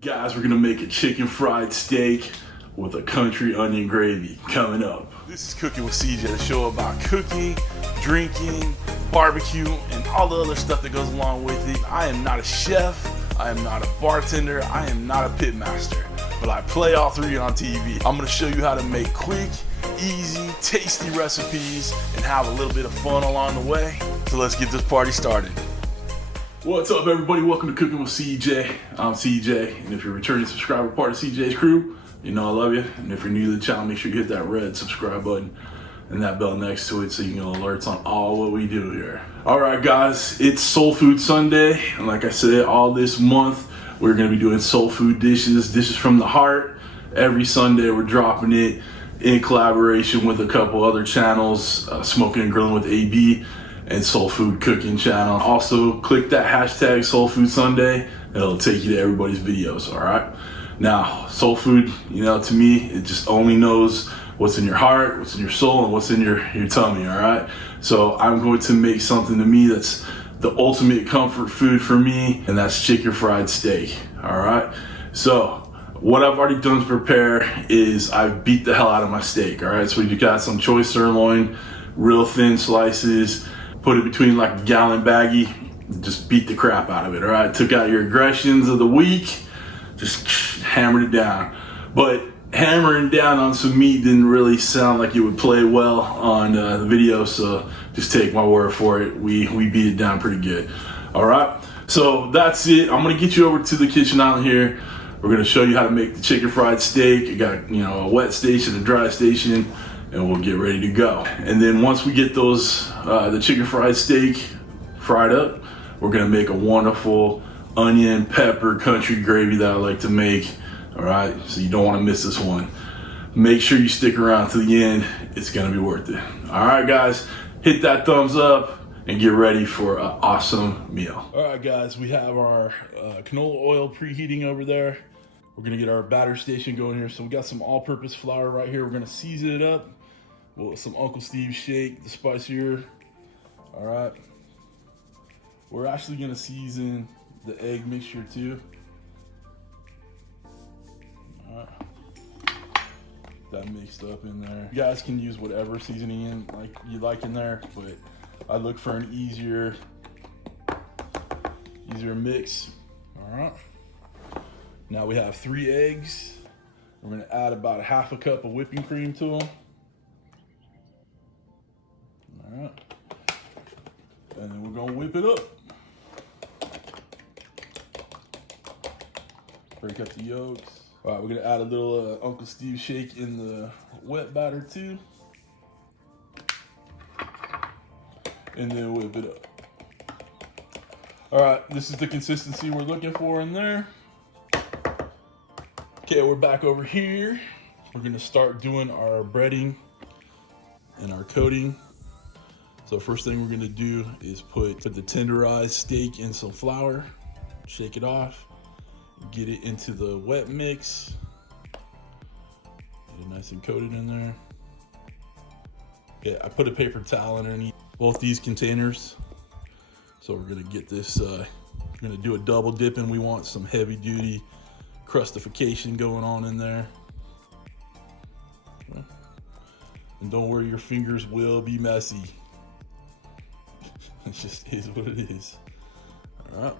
Guys, we're gonna make a chicken fried steak with a country onion gravy coming up. This is Cooking with CJ, the show about cooking, drinking, barbecue, and all the other stuff that goes along with it. I am not a chef, I am not a bartender, I am not a pit master, but I play all three on TV. I'm gonna show you how to make quick, easy, tasty recipes and have a little bit of fun along the way. So let's get this party started. What's up, everybody? Welcome to Cooking with CJ. I'm CJ, and if you're a returning subscriber, part of CJ's crew, you know I love you. And if you're new to the channel, make sure you hit that red subscribe button and that bell next to it so you can get alerts on all what we do here. All right, guys, it's Soul Food Sunday, and like I said, all this month we're gonna be doing soul food dishes from the heart. Every Sunday we're dropping it in collaboration with a couple other channels, Smoking and Grilling with AB and Soul Food Cooking channel. Also, click that hashtag Soul Food Sunday. It'll take you to everybody's videos, all right? Now, soul food, you know, to me, it just only knows what's in your heart, what's in your soul, and what's in your tummy, all right? So I'm going to make something to me that's the ultimate comfort food for me, and that's chicken fried steak, all right? So what I've already done to prepare is I've beat the hell out of my steak, all right? So you got some choice sirloin, real thin slices, put it between like a gallon baggie, just beat the crap out of it, all right? Took out your aggressions of the week, just hammered it down. But hammering down on some meat didn't really sound like it would play well on the video, so just take my word for it. We beat it down pretty good, all right? So that's it. I'm gonna get you over to the kitchen out here. We're gonna show you how to make the chicken fried steak. You got, you know, a wet station, a dry station, and we'll get ready to go. And then once we get those, the chicken fried steak fried up, we're gonna make a wonderful onion, pepper, country gravy that I like to make, all right? So you don't wanna miss this one. Make sure you stick around to the end. It's gonna be worth it. All right, guys, hit that thumbs up and get ready for an awesome meal. All right, guys, we have our canola oil preheating over there. We're gonna get our batter station going here. So we got some all-purpose flour right here. We're gonna season it up with some Uncle Steve's shake, the spicier. All right. We're actually gonna season the egg mixture too. All right. That mixed up in there. You guys can use whatever seasoning you like in there, but I look for an easier mix. All right. Now we have 3 eggs. We're gonna add about 1/2 cup of whipping cream to them. All right. And then we're gonna whip it up. Break up the yolks. All right, we're gonna add a little Uncle Steve shake in the wet batter too. And then whip it up. All right, this is the consistency we're looking for in there. Okay, we're back over here. We're gonna start doing our breading and our coating. So first thing we're gonna do is put the tenderized steak in some flour, shake it off, get it into the wet mix, get it nice and coated in there. Okay, I put a paper towel underneath both these containers. So we're gonna get this, we're gonna do a double dip, and we want some heavy duty crustification going on in there. Okay. And don't worry, your fingers will be messy. It just is what it is. All right.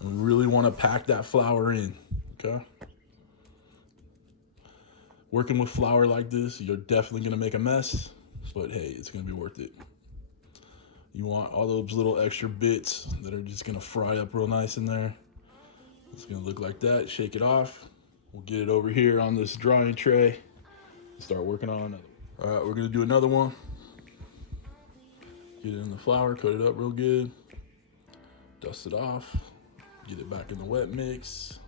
And we really want to pack that flour in, okay? Working with flour like this, you're definitely gonna make a mess, but hey, it's gonna be worth it. You want all those little extra bits that are just gonna fry up real nice in there. It's gonna look like that. Shake it off. We'll get it over here on this drying tray and start working on another. All right, we're gonna do another one. Get it in the flour, coat it up real good, dust it off, get it back in the wet mix,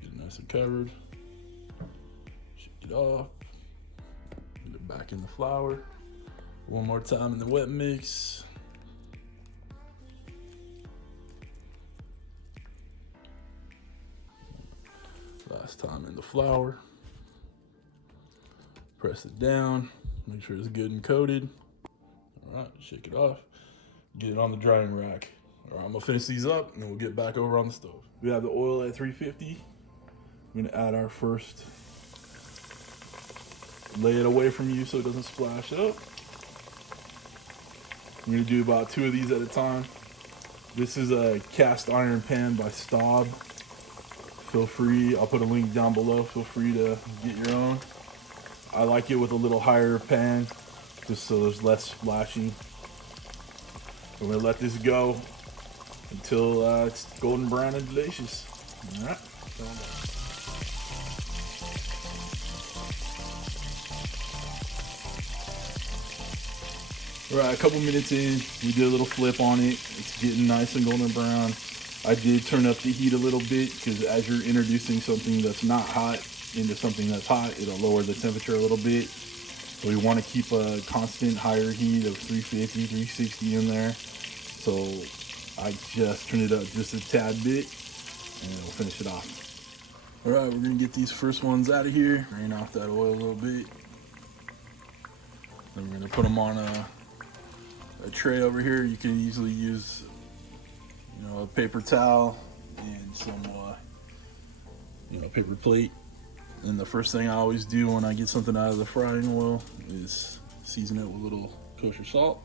get it nice and covered, shake it off, get it back in the flour, one more time in the wet mix. Last time in the flour. Press it down, make sure it's good and coated. All right, shake it off. Get it on the drying rack. All right, I'm gonna finish these up and then we'll get back over on the stove. We have the oil at 350. I'm gonna add our first. Lay it away from you so it doesn't splash up. I'm gonna do about 2 of these at a time. This is a cast iron pan by Staub. Feel free, I'll put a link down below. Feel free to get your own. I like it with a little higher pan, just so there's less splashing. We're gonna let this go until it's golden brown and delicious. All right. All right, a couple minutes in, we did a little flip on it. It's getting nice and golden brown. I did turn up the heat a little bit because as you're introducing something that's not hot into something that's hot, it'll lower the temperature a little bit. So we want to keep a constant higher heat of 350, 360 in there. So I just turned it up just a tad bit and we'll finish it off. All right, we're gonna get these first ones out of here. Drain off that oil a little bit. Then we're gonna put them on a tray over here. You can easily use, a paper towel and some, paper plate. And the first thing I always do when I get something out of the frying oil is season it with a little kosher salt.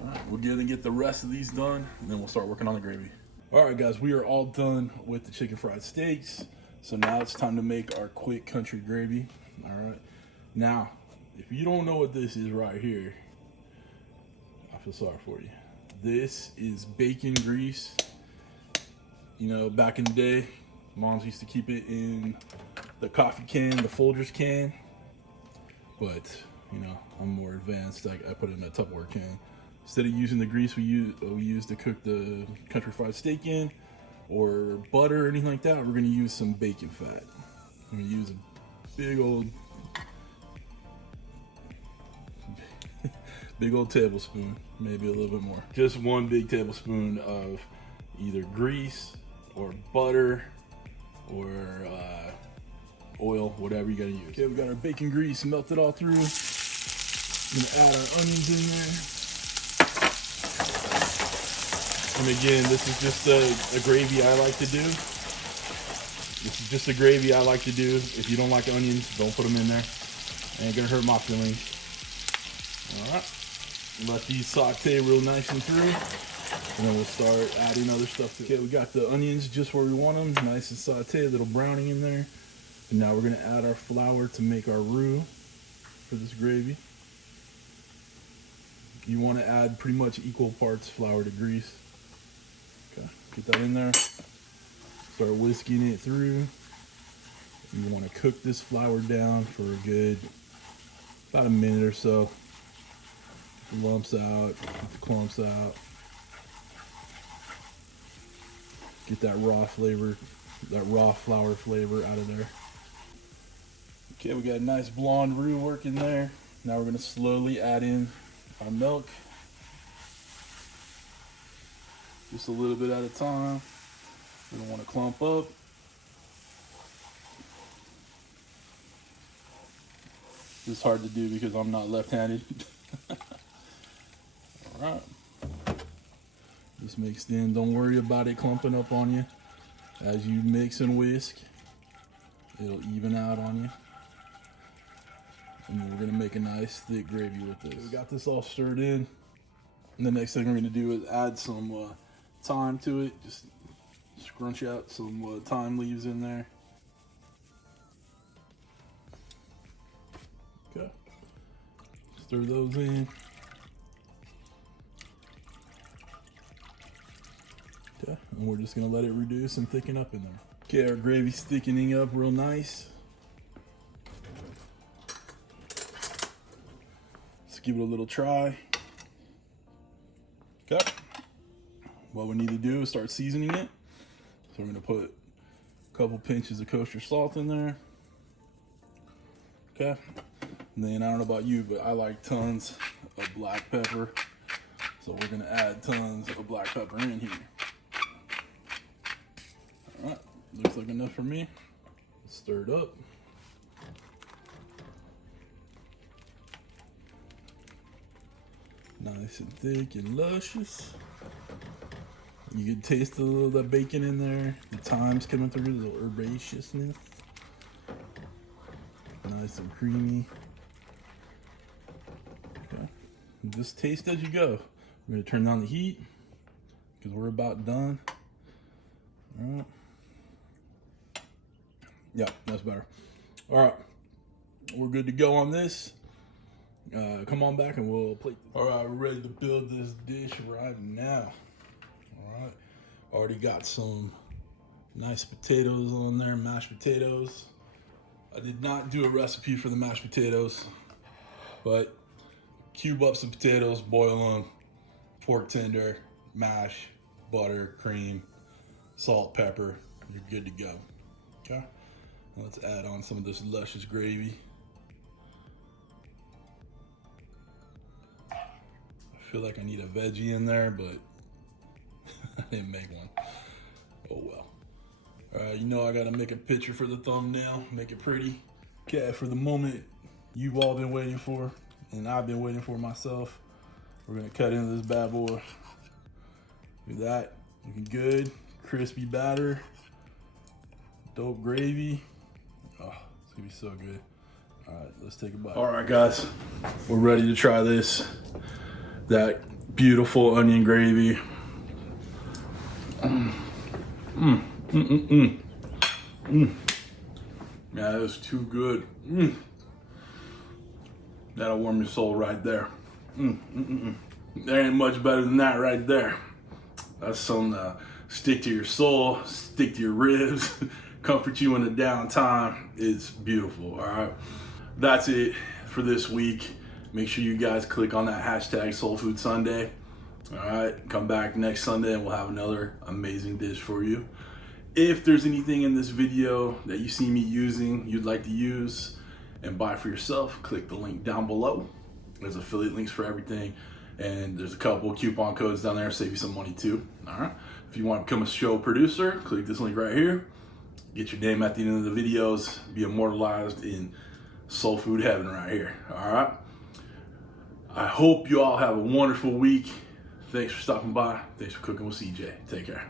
All right, we'll get the rest of these done, and then we'll start working on the gravy. All right, guys, we are all done with the chicken fried steaks. So now it's time to make our quick country gravy. All right. Now, if you don't know what this is right here, I feel sorry for you. This is bacon grease. Back in the day, moms used to keep it in the coffee can, the Folgers can. But, I'm more advanced. I put it in a Tupperware can. Instead of using the grease we use to cook the country fried steak in, or butter or anything like that, we're gonna use some bacon fat. I'm gonna use a big old tablespoon, maybe a little bit more. Just 1 big tablespoon of either grease or butter or oil, whatever you gotta use. Okay, we got our bacon grease melted all through. I'm gonna add our onions in there. And again, this is just a gravy I like to do. This is just a gravy I like to do. If you don't like onions, don't put them in there. Ain't gonna hurt my feelings. All right. Let these saute real nice and through, and then we'll start adding other stuff to it. Okay, we got the onions just where we want them, nice and saute, a little browning in there. And now we're gonna add our flour to make our roux for this gravy. You want to add pretty much equal parts flour to grease. Okay, get that in there. Start whisking it through. You want to cook this flour down for a good about a minute or so. Lumps out, clumps out. Get that raw flavor, that raw flour flavor out of there. Okay, we got a nice blonde roux working there. Now we're gonna slowly add in our milk. Just a little bit at a time. We don't want to clump up. It's hard to do because I'm not left-handed. All right. Just mixed in. Don't worry about it clumping up on you. As you mix and whisk, it'll even out on you. And then we're gonna make a nice thick gravy with this. We got this all stirred in. And the next thing we're gonna do is add some thyme to it. Just scrunch out some thyme leaves in there. Okay. Stir those in. Okay, and we're just gonna let it reduce and thicken up in there. Okay, our gravy's thickening up real nice. Let's give it a little try. Okay. What we need to do is start seasoning it. So we're gonna put a couple pinches of kosher salt in there. Okay. And then I don't know about you, but I like tons of black pepper. So we're gonna add tons of black pepper in here. All right, looks like enough for me. Stir it up. Nice and thick and luscious. You can taste a little of the bacon in there. The thyme's coming through, the little herbaceousness. Nice and creamy. Okay. Just taste as you go. We're gonna turn down the heat because we're about done. All right. Yeah, that's better. All right, we're good to go on this. Come on back and we'll plate this. All right, we're ready to build this dish right now. All right, already got some nice potatoes on there, mashed potatoes. I did not do a recipe for the mashed potatoes, but cube up some potatoes, boil them, pork tender, mash, butter, cream, salt, pepper. You're good to go. Okay, now let's add on some of this luscious gravy. I feel like I need a veggie in there, but I didn't make one. Oh well. All right, you know I gotta make a picture for the thumbnail, make it pretty. Okay, for the moment you've all been waiting for, and I've been waiting for myself, we're gonna cut into this bad boy. Look at that, looking good, crispy batter, dope gravy. Oh, it's gonna be so good. All right, let's take a bite. All right, guys, we're ready to try this. That beautiful onion gravy. Man, that is too good. That'll warm your soul right there. There ain't much better than that right there. That's something to stick to your soul, stick to your ribs, comfort you in the downtime. It's beautiful, all right? That's it for this week. Make sure you guys click on that hashtag Soul Food Sunday. All right, come back next Sunday and we'll have another amazing dish for you. If there's anything in this video that you see me using, you'd like to use and buy for yourself, click the link down below. There's affiliate links for everything. And there's a couple coupon codes down there to save you some money too. All right. If you want to become a show producer, click this link right here. Get your name at the end of the videos. Be immortalized in soul food heaven right here. All right. I hope you all have a wonderful week. Thanks for stopping by. Thanks for cooking with CJ. Take care.